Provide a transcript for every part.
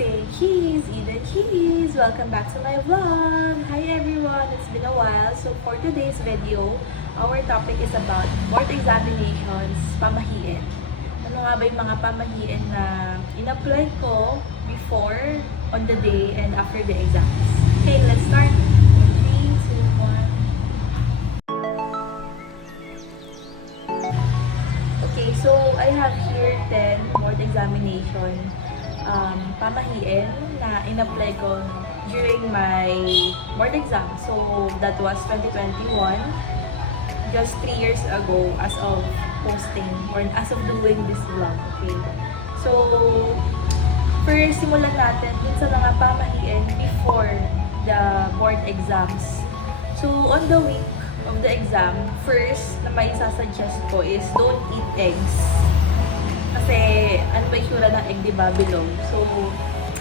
Say cheese, eat the cheese! Welcome back to my vlog! Hi everyone! It's been a while. So for today's video, our topic is about board examinations, pamahiin. Ano nga ba yung mga pamahiin na in-apply ko before, on the day, and after the exams? Okay, let's start! 3, 2, 1. Okay, so I have here 10 board examination pamahiin na in-apply ko during my board exam. So, that was 2021, just 3 years ago as of posting or as of doing this vlog, okay? So, first, simulan natin dun sa mga pamahiin before the board exams. So, on the week of the exam, first na may isasuggest ko is don't eat eggs. Kasi, ano ba yung sura ng egg, diba, below? So,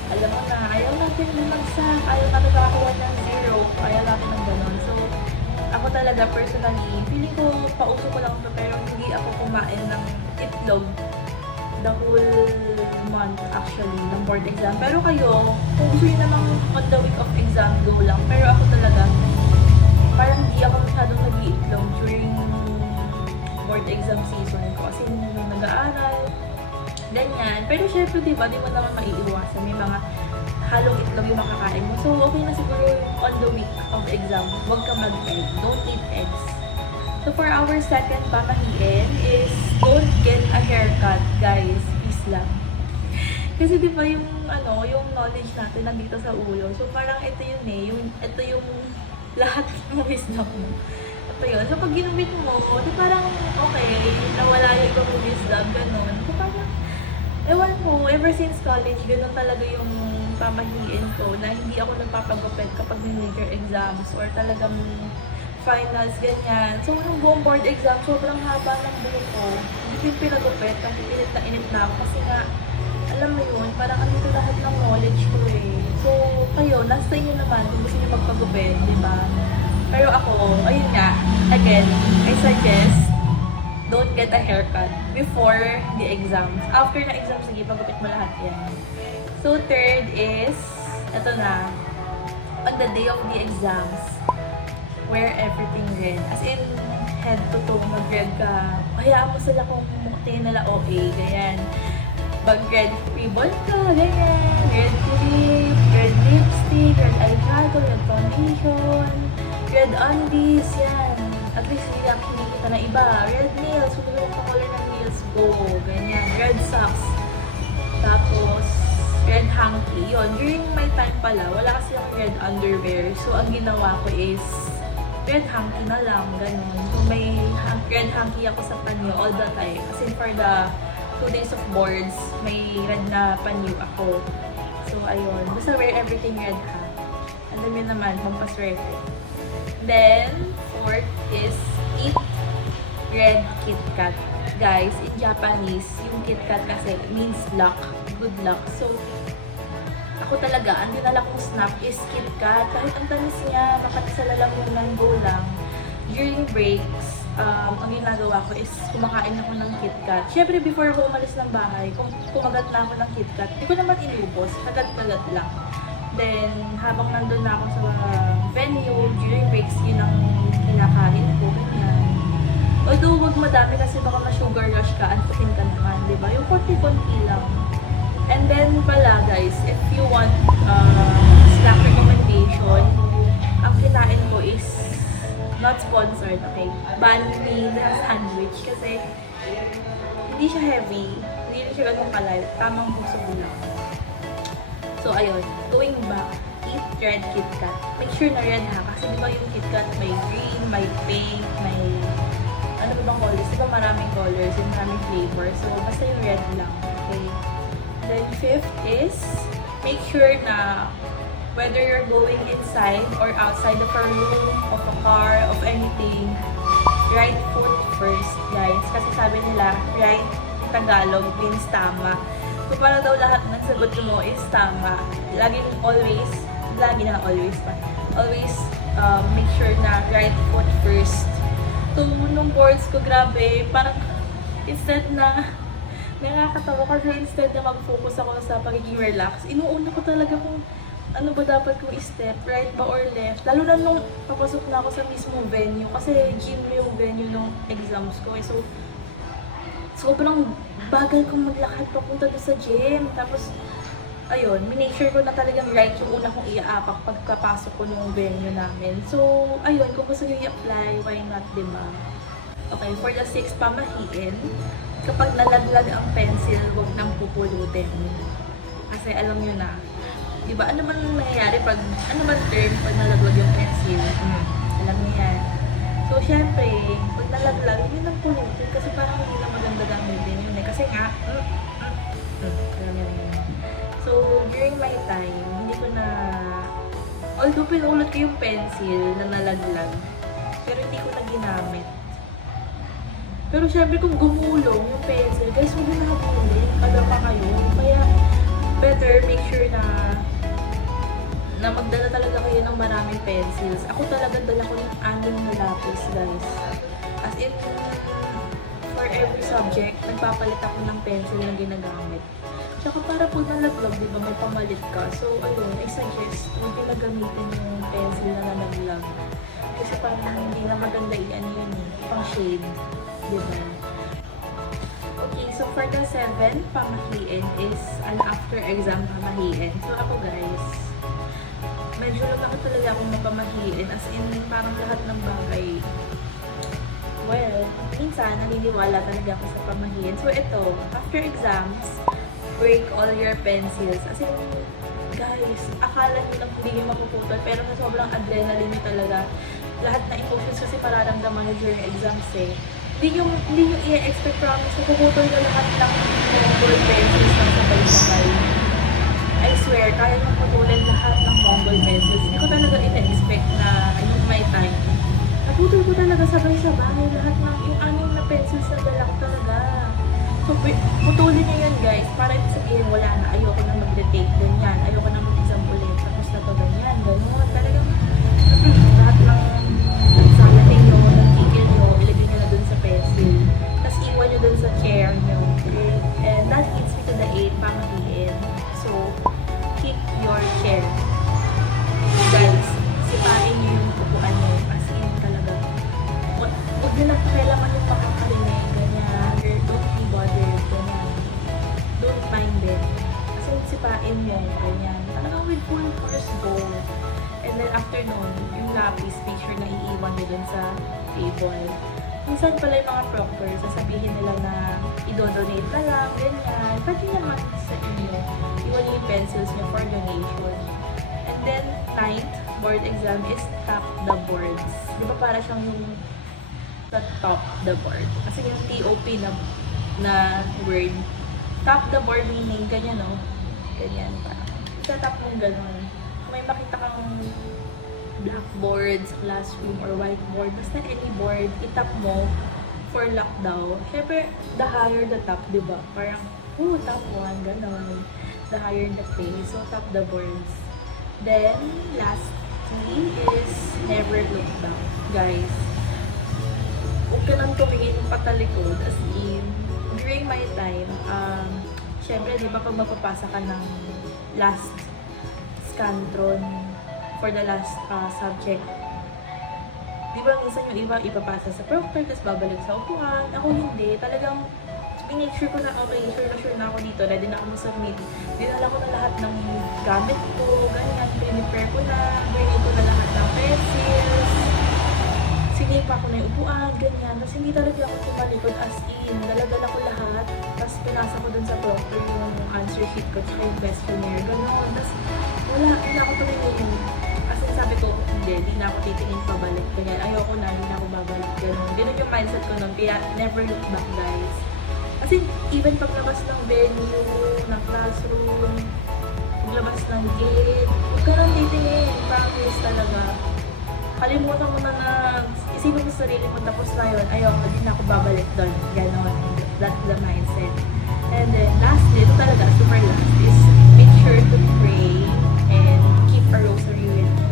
alam mo na, ayaw natin bumagsak, ayaw natin nakakuha ng 0, ayaw natin ng ganon. So, ako talaga, personally, feeling ko, pauso ko lang ito, pero hindi ako kumain ng itlog the whole month, actually, ng board exam. Pero kayo, kung gusto nyo namang on the week of exam, go lang. Pero ako talaga, parang hindi ako masyadong nag-iitlog during board exam season ko. Kasi nung nag-aaral, ganyan. Pero syempre, diba, di mo naman maiiwasan. May mga halong itlog yung makakain mo. So, okay na siguro on the week of the exam, huwag ka mag-egg. Don't eat eggs. So, for our second pamahiin is don't get a haircut, guys. Please lang. Kasi diba yung, yung knowledge natin nandito sa ulo. So, parang ito yun eh. Ito yung lahat ng wisdom mo. Ito yun. So, pag ginamit mo, di parang, okay, nawala yung ibang wisdom, ganun. So, parang, ewan ko, ever since college, ganun talaga yung pamahiin ko na hindi ako nagpapagupit kapag may major exams or talagang finals, ganyan. So, nung buong board exam, sobrang haba ng buhok ko. Hindi ko yung pinagupit, kasi init na ako kasi nga, alam mo yun, parang andito lahat ng knowledge ko eh. So, kayo, nasa inyo naman kung gusto nyo magpagupit, di ba? Pero ako, ayun nga, again, I suggest, don't get a haircut before the exams. After na exam, sige, pagupit mo lahat yan. So, third is, ito na, on the day of the exams, wear everything red. As in, head to toe, mag-red ka. Hayaan mo sila kung tingin nila okay, ganyan. Mag-red ribbon ka, ganyan. Red lip, red lipstick, red eyeshadow, red foundation, red undies, yan. At least hindi lang kinikita na iba. Red nails, kung gusto mo pa-color ng nails, go. Ganyan. Red socks. Tapos, red hanky. Yun, during my time pala, wala kasi akong red underwear. So, ang ginawa ko is, red hanky na lang, ganun. So, may red hanky ako sa panyo all the time. Kasi for the 2 days of boards, may red na panyo ako. So, ayun. Basta wear everything red ha. Alam yun naman, pampaswerte. Then, fourth is eat red KitKat. Guys, in Japanese, yung KitKat kasi means luck, good luck. So, ako talaga, ang dinala kong snack is KitKat. Kahit ang tamis niya, makati sa lalamunan, go lang. During breaks, ang ginagawa ko is kumakain ako ng KitKat. Siyempre, before ako umalis ng bahay, kung kumagat na ako ng KitKat, hindi ko naman inubos, kagat-kagat lang. Then, habang nandun na ako sa venue, during breaks, yun ang kinakain ko, ganyan. Although, wag madami kasi baka ma-sugar rush ka, antukin ka naman, di ba? Yung konti-konti lang. And then pala, guys, if you want snack recommendation, ang kinain ko is not sponsored, okay? Banh mi na sandwich kasi hindi siya heavy, hindi rin siya ganun kalay, tamang puso lang. So, ayun, going back, eat red KitKat. Make sure na red ha, kasi di ba yung KitKat may green, may pink, may ano ba bang colors? Di ba maraming colors and maraming flavors? So, basta yung red lang, okay? Then, fifth is, make sure na whether you're going inside or outside of a room, of a car, of anything, right foot first, guys. Kasi sabi nila, right Tagalog means tama. So, para daw lahat ng sagot mo is tama. Lagi always pa. Always make sure na right foot first. So, nung boards ko, grabe, parang instead na Nakakatawa kasi instead na mag-focus ako sa pagiging relax, inuuna ko talaga kung ano ba dapat kong step, right ba or left. Lalo na nung papasok na ako sa mismong venue, kasi gym yung venue ng exams ko. So, sobrang bagal kong maglakad papunta doon sa gym. Tapos, ayun, minake sure ko na talagang right yung una kong iaapak pagkapasok ko nung venue namin. So, ayun, kung gusto nyo i-apply, why not, diba? Okay, for the 6, pamahiin. Kapag nalaglag ang pencil, huwag nang pupulutin. Kasi alam nyo na, diba, ano man nangyayari pag, ano man term pag nalaglag yung pencil? Alam nyo yan. So, syempre, pag nalaglag, yun ang pulutin kasi parang hindi na maganda gamitin yun eh. Kasi nga, alam nyo yun. So, during my time, hindi ko na, although pinulot ko yung pencil na nalaglag, pero hindi ko na ginamit. Pero syempre kung gumulong yung pencil, guys, huwag na habulin. Madama kayo. Kaya, better make sure na magdala talaga kayo ng maraming pencils. Ako talaga dala ko ng 6 na lapis, guys. As in, for every subject, nagpapalit ako ng pencil na ginagamit. Tsaka para po nalaglag, di ba, may pamalit ka. So, ayun, I suggest, huwag yung nagamitin yung pencil na nalaglag. Kasi parang hindi na maganda i-ano yun eh, pang shade. Diba? Okay, so for the 7, pamahiin is an after-exam pamahiin. So ako guys, medyo lumaki talaga akong mapamahiin. As in, parang lahat ng bagay. Well, minsan, naniniwala talaga ako sa pamahiin. So ito, after exams, break all your pencils. As in, guys, akala nyo lang hindi nyo mapuputol. Pero sa sobrang adrenaline nyo talaga, lahat na emotions kasi mararamdaman nyo during exams eh. Hindi nyo i-expect promise na puputol na lahat ng Mongol pencils na sabay-sabay. I swear, kaya nang putulin lahat ng Mongol pencils. Hindi ko talaga ina-expect na yung my time. Naputol ko talaga sabay-sabay lahat ng yung 6 na pencils na dala ko talaga. So, putulin nyo yan guys, para sabihin wala na, ayoko na mag-retake, ganyan, ayoko na mag-exam ulit, tapos na to, ganyan, gano'n. Talagang lahat ng examining nyo, nag-tigil nyo, ilagay nyo na dun sa pencil. Tapos iwan nyo dun sa chair nyo. Okay? And that leads me to the 8, pamahiin. So, keep your chair. Guys, sipain nyo yung upuan nyo. As in talaga. Huwag nyo lang kailangan yung makakarinig, ganyan. Or don't be bothered, ganyan. Don't mind it. Kasi sipain nyo, ganyan. Talagang with full force, go. And then after nun, yung lapis, make sure na iiwan nyo dun sa table. Minsan pala yung mga proctor, sasabihin nila na i-donate na lang, ganyan. Pwede naman sa inyo, iwan nyo yung pencils nyo for donation. And then, 9th board exam is top the boards. Di ba para siyang yung top the board? Kasi yung TOP na word. Top the board meaning ganyan, no? Ganyan parang. Set-up mong gano'n. May makita kang blackboard sa classroom or whiteboard, basta any board, itap mo for luck daw. Siyempre, the higher the top, di ba? Parang, top 1, gano'n. The higher the pay. So, top the boards. Then, lastly is never look back. Guys, huwag ka nang tumingin patalikod. As in, during my time, syempre, di ba pag mapapasa ka ng last scantron for the last subject, di ba minsan yung iba ipapasa sa proctor, tapos babalik sa upuan. Ako hindi. Talagang make sure ko na okay, sure na ako dito, ready na ako mag-submit. Dinala ko na lahat ng gamit ko, ganyan, prepare ko na, bringin ko na lahat ng pencils, sinipa ko na yung upuan, ganyan. Tapos hindi talaga ako tumalikod as in, dala-dala ko lahat, tapos pinasa ko dun sa proctor yung answer sheet ko, tsaka yung questionnaire, gano'n. Tapos wala ako pa rin yun. As in sabi ko, hindi na ako titingin pabalik, ganyan, ayoko na, hindi na ako babalik, gano'n. Ganun yung mindset ko nun, kaya never look back guys. Kasi even paglabas ng venue, ng classroom, paglabas ng gate, huwag ka nang titingin, promise talaga. Kalimutan mo na isipin mo sa sarili mo, tapos na yun, ayoko, hindi na ako babalik doon, gano'n. That's the mindset. And then lastly, ito talaga, super last, is make sure to pray and keep a rosary with you.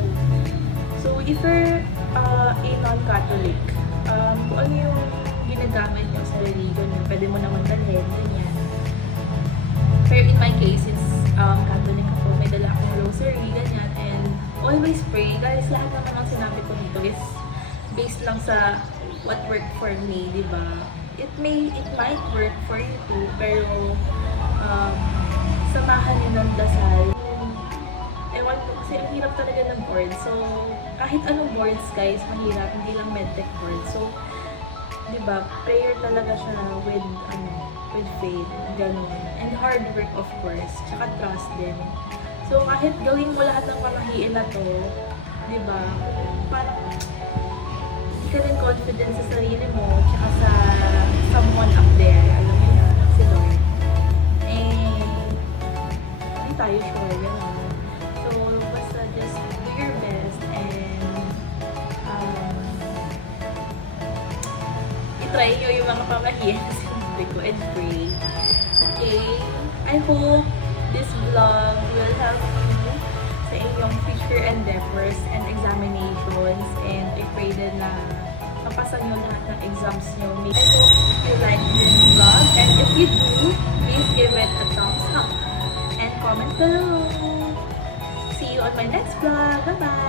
So if you're a non-Catholic, kung ano yung ginagamit nyo sa religion nyo, pwede mo naman dalhin, ganyan. always pray. Guys, lahat naman ng sinabi ko dito is based lang sa what worked for me, di ba? It might work for you too, pero samahan niyo ng dasal. Ewan ko kasi ang hirap talaga ng board. So, kahit anong boards guys, mahirap, hindi lang medtech board. So, di ba, prayer talaga siya with faith, ganun. And hard work of course, tsaka trust din. So, kahit gawin mo lahat ng pamahiin na to, di ba, parang hindi ka rin confident sa sarili mo, tsaka sa someone up there, alam mo na, si Lord. And, hindi tayo sure, gano'n. So, basta just do your best and itry nyo yung mga pamahiin na sinabi ko and pray. Okay? I hope this vlog will help you sa inyong future endeavors and examinations, and I pray din na mapasa nyo lahat ng exams nyo. I hope you like this vlog, and if you do, please give it a thumbs up and comment below. See you on my next vlog. Bye-bye!